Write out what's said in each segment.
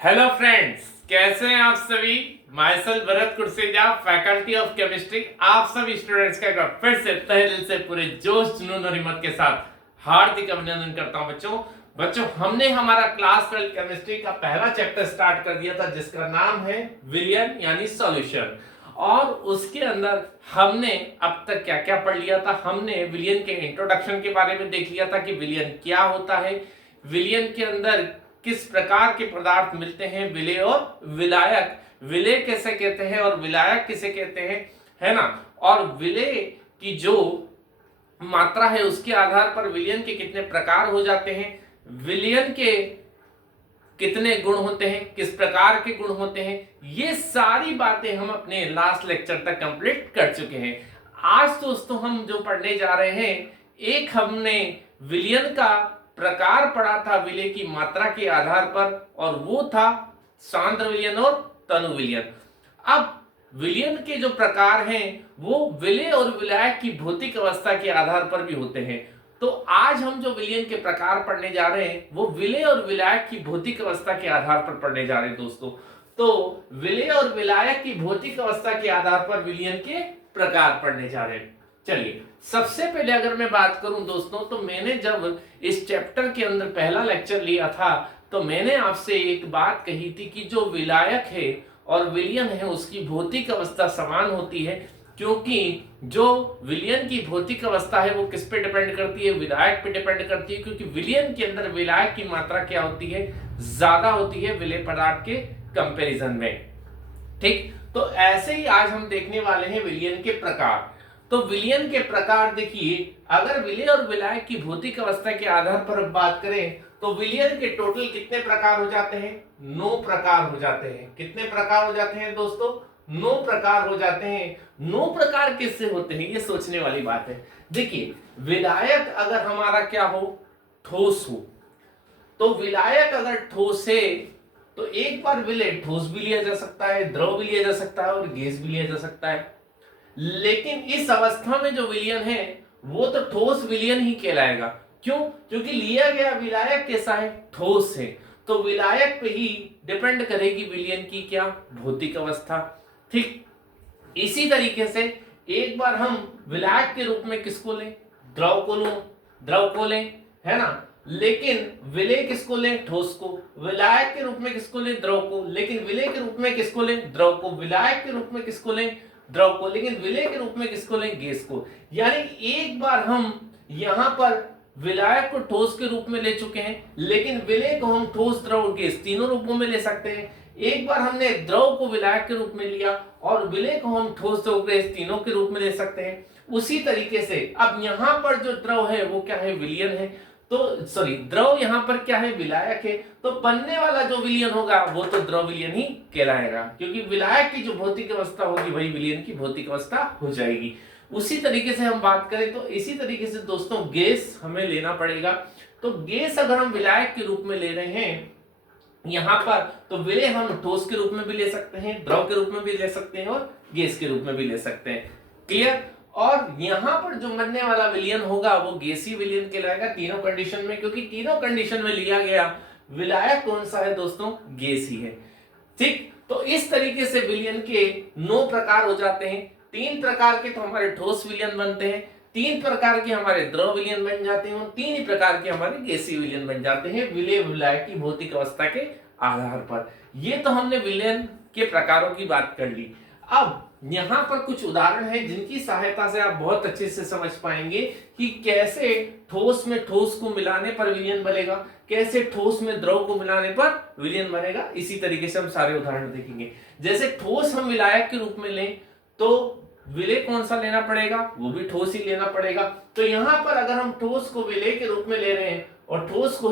Hello friends, कैसे हैं आप सभी। Myself Bharat Kurseja, faculty of chemistry, आप सभी स्टूडेंट्स का एक बार फिर से तहे दिल से पूरे जोश जुनून और हिम्मत के साथ हार्दिक अभिनंदन करता हूं। बच्चों हमने हमारा क्लास 12 केमिस्ट्री का पहला चैप्टर स्टार्ट कर दिया था जिसका नाम है विलियन यानी सॉल्यूशन। और उसके अंदर हमने अब तक क्या क्या पढ़ लिया था। हमने विलियन के इंट्रोडक्शन के बारे में देख लिया था कि विलियन क्या होता है, विलियन के अंदर किस प्रकार के पदार्थ मिलते हैं, विलेय और विलायक, विलेय कैसे कहते हैं और विलायक किसे कहते हैं, है ना। और विलेय की जो मात्रा है उसके आधार पर विलियन के कितने प्रकार हो जाते हैं, विलियन के कितने गुण होते हैं, किस प्रकार के गुण होते हैं, ये सारी बातें हम अपने लास्ट लेक्चर तक कंप्लीट कर चुके हैं। आज दोस्तों हम जो पढ़ने जा रहे हैं, एक हमने विलियन का प्रकार पढ़ा था विलेय की मात्रा के आधार पर, और वो था सांद्र विलियन और तनु विलियन। अब विलियन के जो प्रकार हैं वो विलेय और विलायक की भौतिक अवस्था के आधार पर भी होते हैं। तो आज हम जो विलियन के प्रकार पढ़ने जा रहे हैं वो विलेय और विलायक की भौतिक अवस्था के आधार पर पढ़ने जा रहे हैं दोस्तों। तो विलेय और विलायक की भौतिक अवस्था के आधार पर विलियन के प्रकार पढ़ने जा रहे हैं। चलिए सबसे पहले अगर मैं बात करूं दोस्तों, तो मैंने जब इस चैप्टर के अंदर पहला लेक्चर लिया था तो मैंने आपसे एक बात कही थी कि जो विलायक है और विलियन है उसकी भौतिक अवस्था समान होती है, क्योंकि जो विलियन की भौतिक अवस्था है वो किस पे डिपेंड करती है, विलायक पे डिपेंड करती है। क्योंकि विलियन के अंदर विलायक की मात्रा क्या होती है, ज्यादा होती है विलेय पदार्थ के कंपैरिजन में। ठीक, तो ऐसे ही आज हम देखने वाले हैं विलियन के प्रकार। तो विलियन के प्रकार देखिए, अगर विलेय और विलायक की भौतिक अवस्था के आधार पर अब बात करें तो विलियन के टोटल कितने प्रकार हो जाते हैं, 9 प्रकार हो जाते हैं। कितने प्रकार हो जाते हैं दोस्तों, 9 प्रकार हो जाते हैं। 9 प्रकार किससे होते हैं, ये सोचने वाली बात है। देखिए विलायक अगर हमारा क्या हो, ठोस हो, तो विलायक अगर ठोस है तो एक बार विलेय ठोस भी लिया जा सकता है, द्रव भी लिया जा सकता है और गैस भी लिया जा सकता है। लेकिन इस अवस्था में जो विलियन है वो तो ठोस विलियन ही कहलाएगा। क्यों, क्योंकि लिया गया विलायक कैसा है, ठोस है। तो विलायक पे ही डिपेंड करेगी विलियन की क्या, भौतिक अवस्था। ठीक, इसी तरीके से एक बार हम विलायक के रूप में किसको लें, द्रव को लें, है ना। लेकिन विलेय किसको लें, ठोस को। विलायक के रूप में किसको लें, द्रव को। लेकिन विलेय के रूप में किसको लें, द्रव को। विलायक के रूप में किसको लें, द्रव को। लेकिन विलेय के रूप में किसको लें, गैस को। यानी एक बार हम यहां पर विलायक को ठोस के रूप में ले चुके हैं, लेकिन विलेय को हम ठोस, द्रव, गैस तीनों रूपों में ले सकते हैं। एक बार हमने द्रव को विलायक के रूप में लिया और विलेय को हम ठोस, द्रव, गैस तीनों के रूप में ले सकते हैं। उसी तरीके से अब यहां पर जो द्रव है वो क्या है, विलियन है। तो सॉरी, द्रव यहां पर क्या है, विलायक है। तो बनने वाला जो विलियन होगा वो तो द्रव विलियन ही कहलाएगा, क्योंकि विलायक की जो भौतिक अवस्था होगी वही विलियन की भौतिक अवस्था हो जाएगी। उसी तरीके से हम बात करें तो इसी तरीके से दोस्तों गैस हमें लेना पड़ेगा। तो गैस अगर हम विलायक के रूप में ले रहे हैं यहां पर, तो विलेय हम ठोस के रूप में भी ले सकते हैं, द्रव के रूप में भी ले सकते हैं और गैस के रूप में भी ले सकते हैं। क्लियर। और यहां पर जो बनने वाला विलियन होगा वो गैसीय विलियन कहलाएगा तीनों कंडीशन में, क्योंकि तीनों कंडीशन में लिया गया विलायक कौन सा है दोस्तों, गैस ही है। ठीक, तो इस तरीके से विलियन के 9 प्रकार हो जाते हैं। 3 प्रकार के तो हमारे ठोस विलियन बनते हैं, 3 प्रकार के हमारे द्रव विलियन बन जाते हैं, 3 ही प्रकार के हमारे गैसीय विलियन बन जाते हैं विलेय विलायक की भौतिक अवस्था के आधार पर। ये तो हमने विलियन के प्रकारों की बात कर ली। अब यहां पर कुछ उदाहरण हैं जिनकी सहायता से आप बहुत अच्छे से समझ पाएंगे कि कैसे ठोस में ठोस को मिलाने पर विलियन बनेगा, कैसे ठोस में द्रव को मिलाने पर विलियन बनेगा। इसी तरीके से हम सारे उदाहरण देखेंगे। जैसे ठोस हम विलायक के रूप में लें तो विलेय कौन सा लेना पड़ेगा, वो भी ठोस ही लेना पड़ेगा। तो यहां पर अगर हम ठोस को विलेय के रूप में ले रहे हैं और ठोस को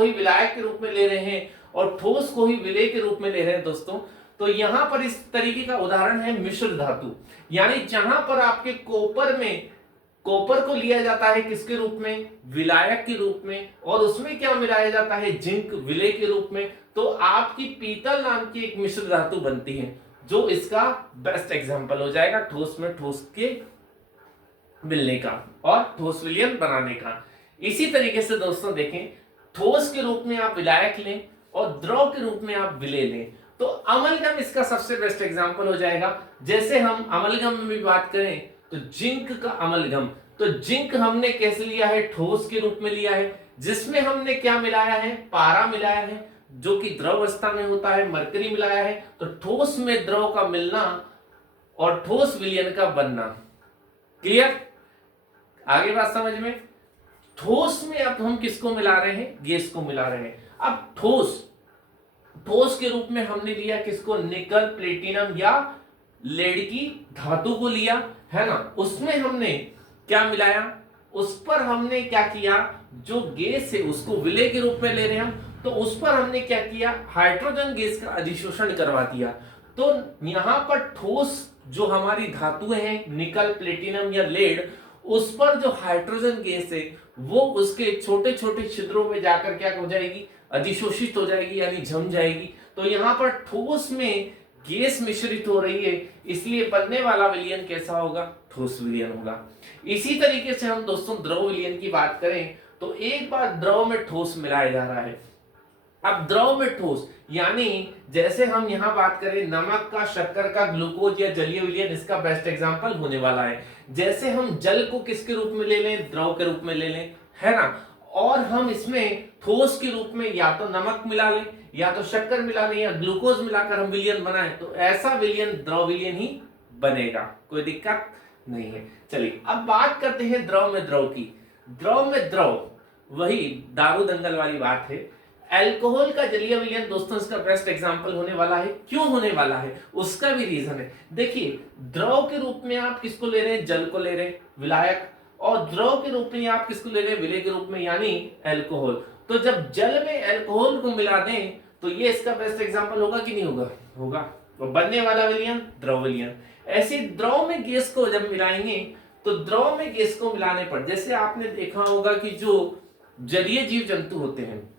ही विलायक के रूप में ले रहे हैं और ठोस को ही विलेय के रूप में ले रहे हैं दोस्तों, तो यहां पर इस तरीके का उदाहरण है मिश्र धातु। यानी जहां पर आपके कॉपर को लिया जाता है किसके रूप में, विलायक के रूप में, और उसमें क्या मिलाया जाता है, जिंक, विलेय के रूप में। तो आपकी पीतल नाम की एक मिश्र धातु बनती है जो इसका बेस्ट एग्जांपल हो जाएगा ठोस में ठोस के मिलने का और ठोस विलियन बनाने का। इसी तरीके से दोस्तों देखें, ठोस के रूप में आप विलायक लें और द्रव के रूप में आप विलय लें, तो अमलगम इसका सबसे बेस्ट एग्जांपल हो जाएगा। जैसे हम अमलगम में भी बात करें तो जिंक का अमलगम, तो जिंक हमने कैसे लिया है, ठोस के रूप में लिया है, जिसमें हमने क्या मिलाया है, पारा मिलाया है जो कि द्रव अवस्था में होता है, मरकरी मिलाया है, तो ठोस में द्रव का मिलना और ठोस विलयन का बनना। क्लियर, आगे बात समझ में। ठोस में अब हम किसको मिला रहे हैं, गैस को मिला रहे हैं। अब ठोस के रूप में हमने लिया किसको, निकल, प्लेटिनम या लेड की धातु को लिया, है ना। उसमें हमने क्या मिलाया, उस पर हमने क्या किया, जो गैस है उसको विलय के रूप में ले रहे हैं हम, तो उस पर हमने क्या किया, हाइड्रोजन गैस का अधिशोषण करवा दिया। तो यहां पर ठोस जो हमारी धातुएं हैं, निकल, प्लेटिनम या लेड, उस पर जो हाइड्रोजन गैस है वो उसके छोटे छोटे छिद्रों में जाकर क्या हो जाएगी, अधिशोषित हो जाएगी, यानी जम जाएगी। तो यहाँ पर ठोस में गैस मिश्रित हो रही है, इसलिए बनने वाला विलयन कैसा होगा, ठोस विलयन होगा। इसी तरीके से हम दोस्तों द्रव विलयन की बात करें तो एक बार द्रव में ठोस मिलाया जा रहा है। अब द्रव में ठोस यानी जैसे हम यहाँ बात करें नमक का, शक्कर का, ग्लूकोज या जलीय विलयन, इसका बेस्ट एग्जांपल होने वाला है। जैसे हम जल को किसके रूप में ले लें, द्रव के रूप में ले लें, है ना, और हम इसमें ठोस के रूप में या तो नमक मिला लें या तो शक्कर मिला लें या ग्लूकोज मिलाकर हम विलयन बनाएं, तो ऐसा विलयन द्रव विलयन ही बनेगा, कोई दिक्कत नहीं है। चलिए अब बात करते हैं द्रव में द्रव की। द्रव में द्रव वही दारू दंगल वाली बात है। अल्कोहल का जलीय विलयन दोस्तों इसका बेस्ट एग्जांपल होने वाला है। क्यों होने वाला है, उसका भी रीजन है। देखिए द्रव के रूप में आप किसको ले रहे हैं, जल को ले रहे हैं, विलायक, और द्रव के रूप में आप किसको ले रहे हैं, विलय के रूप में, यानी अल्कोहल। तो जब जल में अल्कोहल को मिला दें तो ये इसका बेस्ट एग्जांपल होगा कि नहीं होगा, होगा। तो बनने वाला विलयन द्रव विलयन। ऐसे द्रव में गैस को जब मिलाएंगे तो द्रव में गैस को मिलाने पर जैसे आपने देखा होगा कि जो जलीय जीव जंतु होते हैं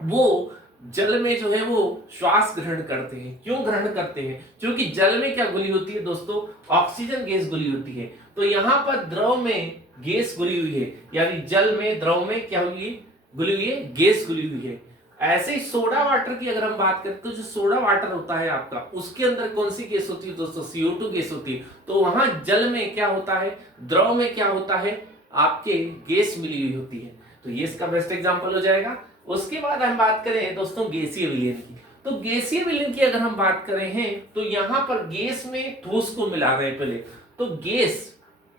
वो जल में जो है वो श्वास ग्रहण करते हैं। क्यों ग्रहण करते हैं, क्योंकि जल में क्या घुली होती है दोस्तों, ऑक्सीजन गैस घुली होती है। तो यहाँ पर द्रव में गैस घुली हुई है, यानी जल में द्रव में क्या हुई है, घुली हुई है, गैस घुली हुई है। ऐसे ही सोडा वाटर की अगर हम बात करें तो जो सोडा वाटर होता है आपका, उसके अंदर कौन सी गैस होती है दोस्तों, CO2 गैस होती है। तो वहां जल में क्या होता है, द्रव में क्या होता है, आपके गैस मिली हुई होती है। तो ये इसका बेस्ट एग्जांपल हो जाएगा। उसके बाद हम बात करें दोस्तों गैसीय विलयन की। तो गैसीय विलयन की अगर हम बात करें हैं तो यहां पर गैस में ठोस को मिला रहे हैं पहले। तो गैस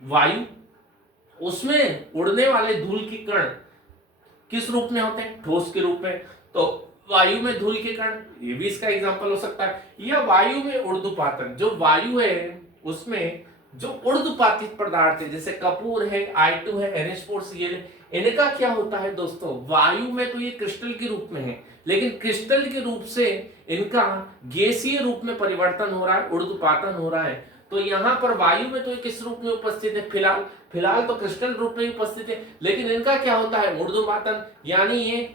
वायु, उसमें उड़ने वाले धूल के कण किस रूप में होते हैं, ठोस के रूप में। तो वायु में धूल के कण, ये भी इसका एग्जांपल हो सकता है। या वायु में ऊर्ध्वपातन, जो वायु है उसमें जो ऊर्ध्वपातित पदार्थ है जैसे कपूर है, I2 है, NH4Cl, इनका क्या होता है दोस्तों, वायु में तो ये क्रिस्टल के रूप में है, लेकिन क्रिस्टल के रूप से इनका गैसीय रूप में परिवर्तन हो रहा है, ऊर्ध्वपातन हो रहा है। तो यहाँ पर वायु में तो ये किस रूप में उपस्थित है, फिलहाल तो क्रिस्टल रूप में उपस्थित है, लेकिन इनका क्या होता है, ऊर्ध्वपातन, यानी ये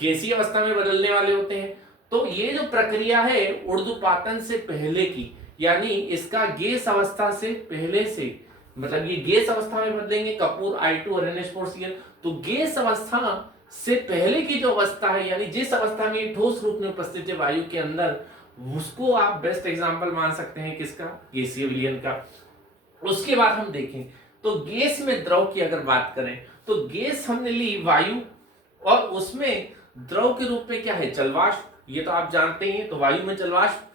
गैसीय अवस्था में बदलने वाले होते हैं। तो ये जो प्रक्रिया है ऊर्ध्वपातन से पहले की, यानी इसका गैस अवस्था से पहले से, मतलब ये गैस अवस्था में बदलेंगे कपूर, I2 और NH4Cl। तो गैस अवस्था से पहले की जो अवस्था है, यानी जिस अवस्था में ठोस रूप में उपस्थित है वायु के अंदर, उसको आप बेस्ट एग्जांपल मान सकते हैं किसका, गैसीय विलयन का। उसके बाद हम देखें तो गैस में द्रव की अगर बात करें तो गैस हमने ली वायु, और उसमें द्रव के रूप में क्या है, जलवाष्प, ये तो आप जानते हैं। तो वायु में जलवाष्प,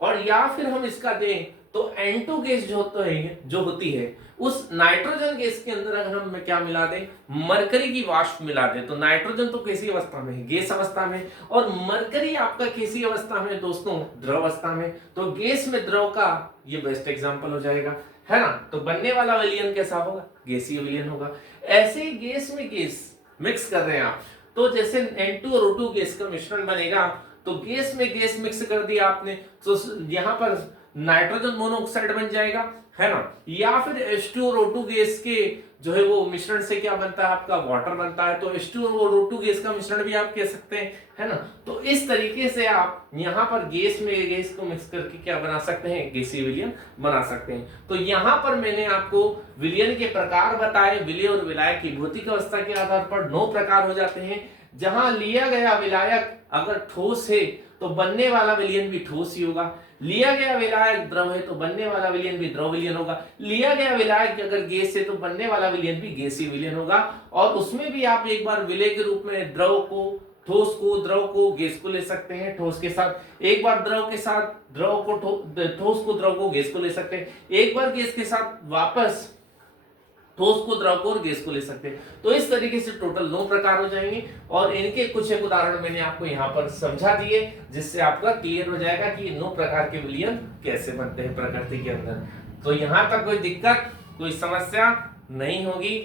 और या फिर हम इसका दें तो N2 गैस जो होती है उस नाइट्रोजन गैस के अंदर अगर हम क्या मिला दें, मरकरी की वाष्प मिला दें। तो नाइट्रोजन तो कैसी अवस्था में है, गैस अवस्था में, और मरकरी आपका कैसी अवस्था में दोस्तों, द्रव अवस्था में। तो गैस में द्रव का ये बेस्ट एग्जांपल हो जाएगा, है ना। तो बनने वाला विलयन कैसा होगा, गैसीय विलयन होगा। ऐसे ही गैस में गैस मिक्स कर रहे हैं आप, तो जैसे N2 और O2 गैस का मिश्रण बनेगा, तो गैस में गैस मिक्स कर दिया आपने, तो यहाँ पर नाइट्रोजन मोनोऑक्साइड बन जाएगा, है ना। या फिर H2 और O2 गैस के जो है वो मिश्रण से क्या बनता है, आपका वाटर बनता है। तो H2 और O2 गैस का मिश्रण भी आप कह सकते हैं, है ना। तो इस तरीके से आप यहाँ पर गैस में गैस को मिक्स करके क्या बना सकते हैं, गैसीय विलयन बना सकते हैं। तो यहाँ पर मैंने आपको विलयन के प्रकार बताए। विलय और विलायक की भौतिक अवस्था के आधार पर 9 प्रकार हो जाते हैं। जहां लिया गया विलायक अगर ठोस है तो बनने वाला विलयन भी ठोस ही होगा, लिया गया विलायक द्रव है तो बनने वाला विलयन भी द्रव विलयन होगा, लिया गया विलायक अगर गैस है तो बनने वाला विलयन भी गैसीय विलयन होगा। और उसमें भी आप एक बार विलय के रूप में द्रव को, ठोस को, द्रव को, गैस को ले सकते हैं ठोस के साथ, एक बार द्रव के साथ द्रव को, ठोस को, द्रव को, गैस को ले सकते हैं, एक बार गैस के साथ वापस ठोस को, द्रव को और गैस को ले सकते हैं। तो इस तरीके से टोटल 9 प्रकार हो जाएंगे और इनके कुछ एक उदाहरण मैंने आपको यहाँ पर समझा दिए, जिससे आपका क्लियर हो जाएगा कि 9 प्रकार के विलयन कैसे बनते हैं प्रकृति के अंदर। तो यहाँ तक कोई दिक्कत, कोई समस्या नहीं होगी,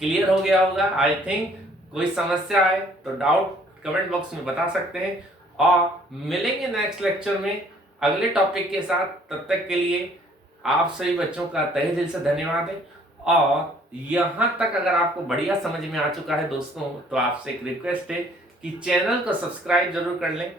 क्लियर हो गया होगा आई थिंक। कोई समस्या है तो डाउट कमेंट बॉक्स में बता सकते हैं और मिलेंगे नेक्स्ट लेक्चर में अगले टॉपिक के साथ। तब तक के लिए आप सभी बच्चों का तहे दिल से धन्यवाद है। और यहां तक अगर आपको बढ़िया समझ में आ चुका है दोस्तों, तो आपसे एक रिक्वेस्ट है कि चैनल को सब्सक्राइब जरूर कर लें,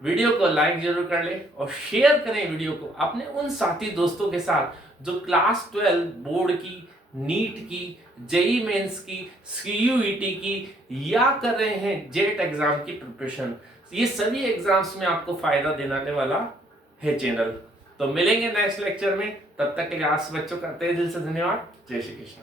वीडियो को लाइक जरूर कर लें और शेयर करें वीडियो को अपने उन साथी दोस्तों के साथ जो क्लास 12 बोर्ड की, नीट की, जेई मेंस की, सीयूईटी की या कर रहे हैं जेट एग्जाम की प्रिपरेशन। ये सभी एग्जाम्स में आपको फायदा दिलाने वाला है चैनल। तो मिलेंगे नेक्स्ट लेक्चर में, तब तक के लिए आप बच्चों का तहे दिल से धन्यवाद। जय श्री कृष्ण।